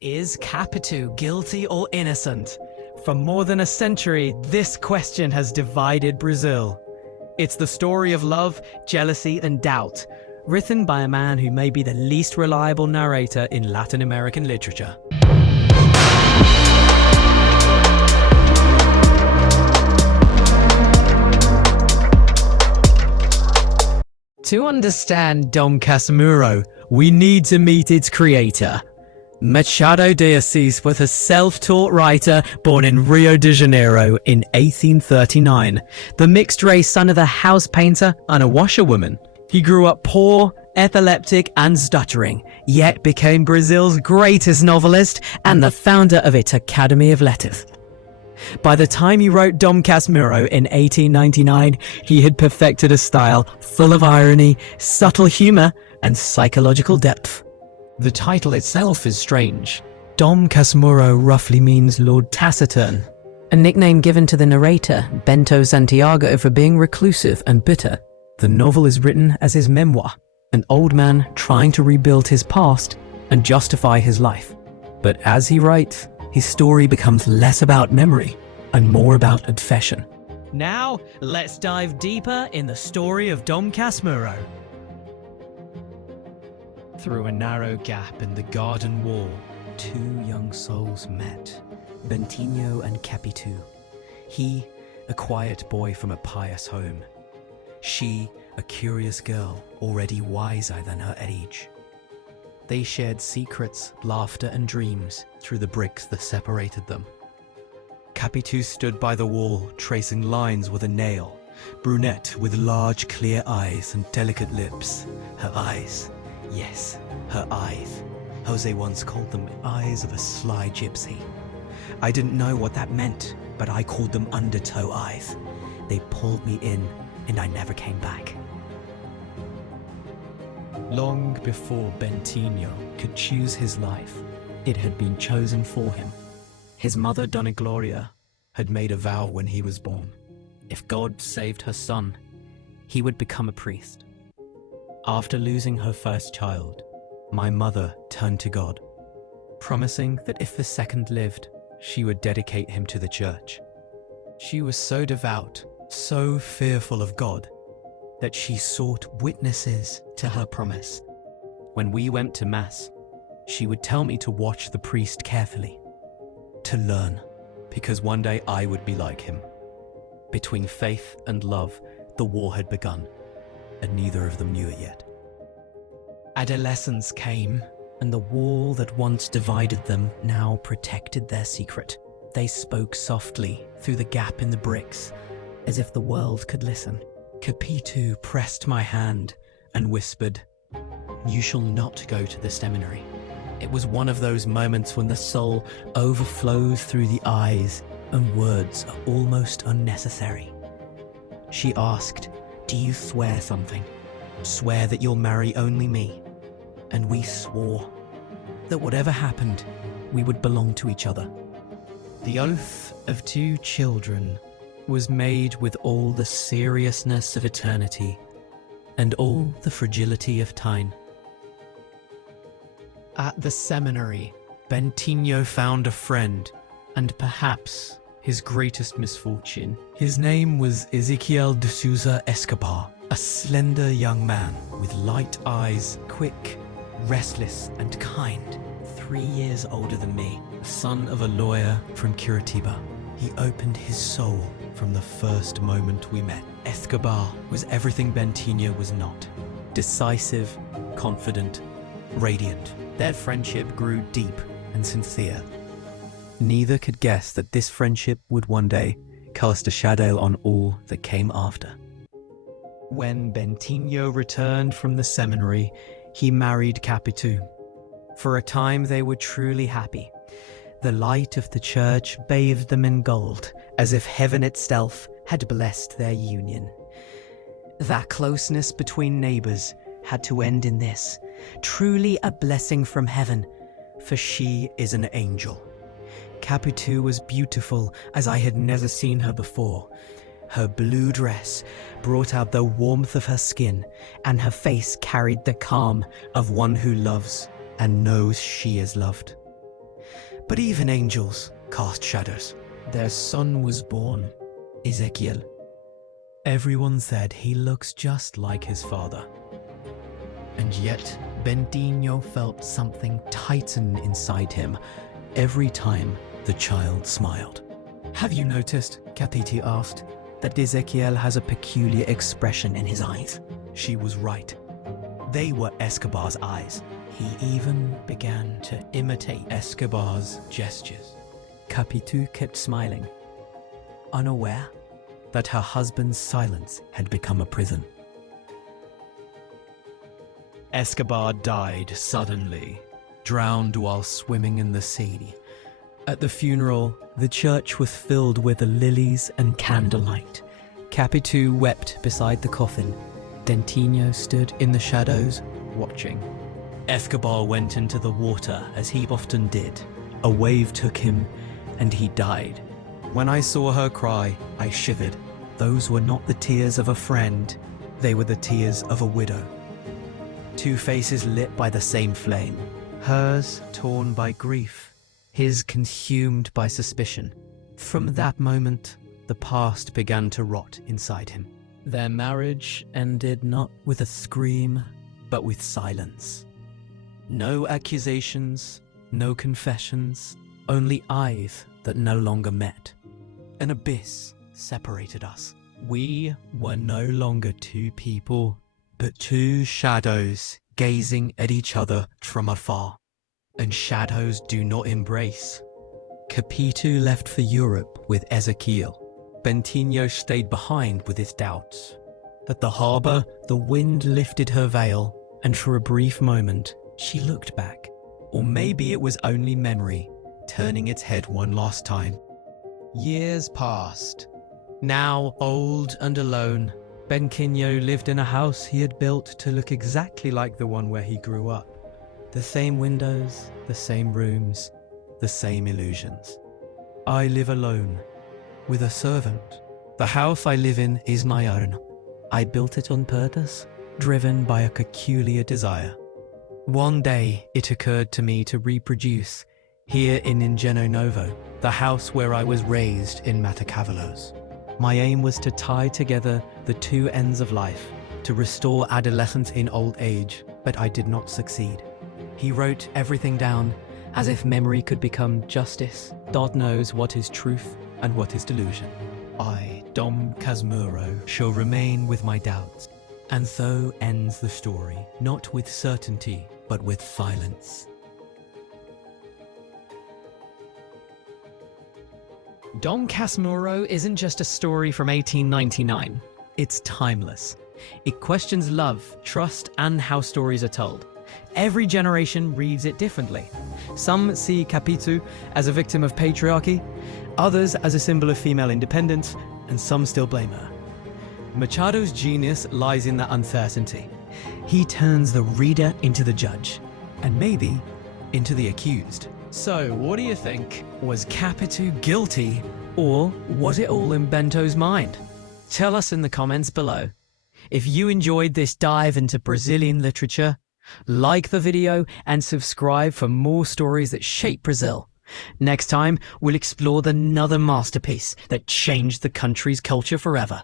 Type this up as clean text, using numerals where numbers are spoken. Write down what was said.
Is Capitu guilty or innocent? For more than a century, this question has divided Brazil. It's the story of love, jealousy, and doubt, written by a man who may be the least reliable narrator in Latin American literature. To understand Dom Casmurro, we need to meet its creator. Machado de Assis was a self-taught writer born in Rio de Janeiro in 1839, the mixed-race son of a house painter and a washerwoman. He grew up poor, epileptic and stuttering, yet became Brazil's greatest novelist and the founder of its Academy of Letters. By the time he wrote Dom Casmurro in 1899, he had perfected a style full of irony, subtle humor, and psychological depth. The title itself is strange. Dom Casmurro roughly means Lord Taciturn, a nickname given to the narrator, Bento Santiago, for being reclusive and bitter. The novel is written as his memoir, an old man trying to rebuild his past and justify his life. But as he writes, his story becomes less about memory and more about confession. Now, let's dive deeper in the story of Dom Casmurro. Through a narrow gap in the garden wall, two young souls met, Bentinho and Capitu. He, a quiet boy from a pious home. She, a curious girl, already wiser than her age. They shared secrets, laughter and dreams through the bricks that separated them. Capitu stood by the wall, tracing lines with a nail, brunette with large clear eyes and delicate lips. Her eyes. Yes, her eyes. Jose once called them eyes of a sly gypsy. I didn't know what that meant, but I called them undertow eyes. They pulled me in, and I never came back. Long before Bentinho could choose his life, it had been chosen for him. His mother, Dona Gloria, had made a vow when he was born. If God saved her son, he would become a priest. After losing her first child, my mother turned to God, promising that if the second lived, she would dedicate him to the church. She was so devout, so fearful of God, that she sought witnesses to her promise. When we went to Mass, she would tell me to watch the priest carefully, to learn, because one day I would be like him. Between faith and love, the war had begun, and neither of them knew it yet. Adolescence came, and the wall that once divided them now protected their secret. They spoke softly through the gap in the bricks, as if the world could listen. Capitu pressed my hand and whispered, "You shall not go to the seminary." It was one of those moments when the soul overflows through the eyes and words are almost unnecessary. She asked, "Do you swear something? Swear that you'll marry only me." And we swore that whatever happened, we would belong to each other. The oath of two children was made with all the seriousness of eternity and all the fragility of time. At the seminary, Bentinho found a friend, and perhaps his greatest misfortune. His name was Ezequiel de Souza Escobar, a slender young man with light eyes, quick, restless, and kind. 3 years older than me, son of a lawyer from Curitiba. He opened his soul from the first moment we met. Escobar was everything Bentinho was not. Decisive, confident, radiant. Their friendship grew deep and sincere. Neither could guess that this friendship would one day cast a shadow on all that came after. When Bentinho returned from the seminary, he married Capitu. For a time they were truly happy. The light of the church bathed them in gold, as if heaven itself had blessed their union. That closeness between neighbors had to end in this, truly a blessing from heaven, for she is an angel. Capitu was beautiful as I had never seen her before. Her blue dress brought out the warmth of her skin, and her face carried the calm of one who loves and knows she is loved. But even angels cast shadows. Their son was born, Ezekiel. Everyone said he looks just like his father. And yet, Bentinho felt something tighten inside him every time the child smiled. "Have you noticed," Capitu asked, "that Ezekiel has a peculiar expression in his eyes?" She was right. They were Escobar's eyes. He even began to imitate Escobar's gestures. Capitu kept smiling, unaware that her husband's silence had become a prison. Escobar died suddenly, drowned while swimming in the sea. At the funeral, the church was filled with lilies and candlelight. Capitu wept beside the coffin. Bentinho stood in the shadows, watching. Escobar went into the water, as he often did. A wave took him, and he died. When I saw her cry, I shivered. Those were not the tears of a friend. They were the tears of a widow. Two faces lit by the same flame. Hers torn by grief, his consumed by suspicion. From that moment, the past began to rot inside him. Their marriage ended not with a scream, but with silence. No accusations, no confessions, only eyes that no longer met. An abyss separated us. We were no longer two people, but two shadows gazing at each other from afar. And shadows do not embrace. Capitu left for Europe with Ezekiel. Bentinho stayed behind with his doubts. At the harbor, the wind lifted her veil, and for a brief moment, she looked back. Or maybe it was only memory, turning its head one last time. Years passed. Now, old and alone, Bentinho lived in a house he had built to look exactly like the one where he grew up. The same windows, the same rooms, the same illusions. I live alone, with a servant. The house I live in is my own. I built it on purpose, driven by a peculiar desire. One day, it occurred to me to reproduce, here in Ingeno Novo, the house where I was raised in Matacavallos. My aim was to tie together the two ends of life, to restore adolescence in old age, but I did not succeed. He wrote everything down, as if memory could become justice. God knows what is truth and what is delusion. I, Dom Casmurro, shall remain with my doubts. And so ends the story, not with certainty, but with silence. Dom Casmurro isn't just a story from 1899. It's timeless. It questions love, trust, and how stories are told. Every generation reads it differently. Some see Capitu as a victim of patriarchy, others as a symbol of female independence, and some still blame her. Machado's genius lies in that uncertainty. He turns the reader into the judge, and maybe into the accused. So, what do you think? Was Capitu guilty, or was it all in Bento's mind? Tell us in the comments below. If you enjoyed this dive into Brazilian literature, like the video and subscribe for more stories that shape Brazil. Next time, we'll explore another masterpiece that changed the country's culture forever.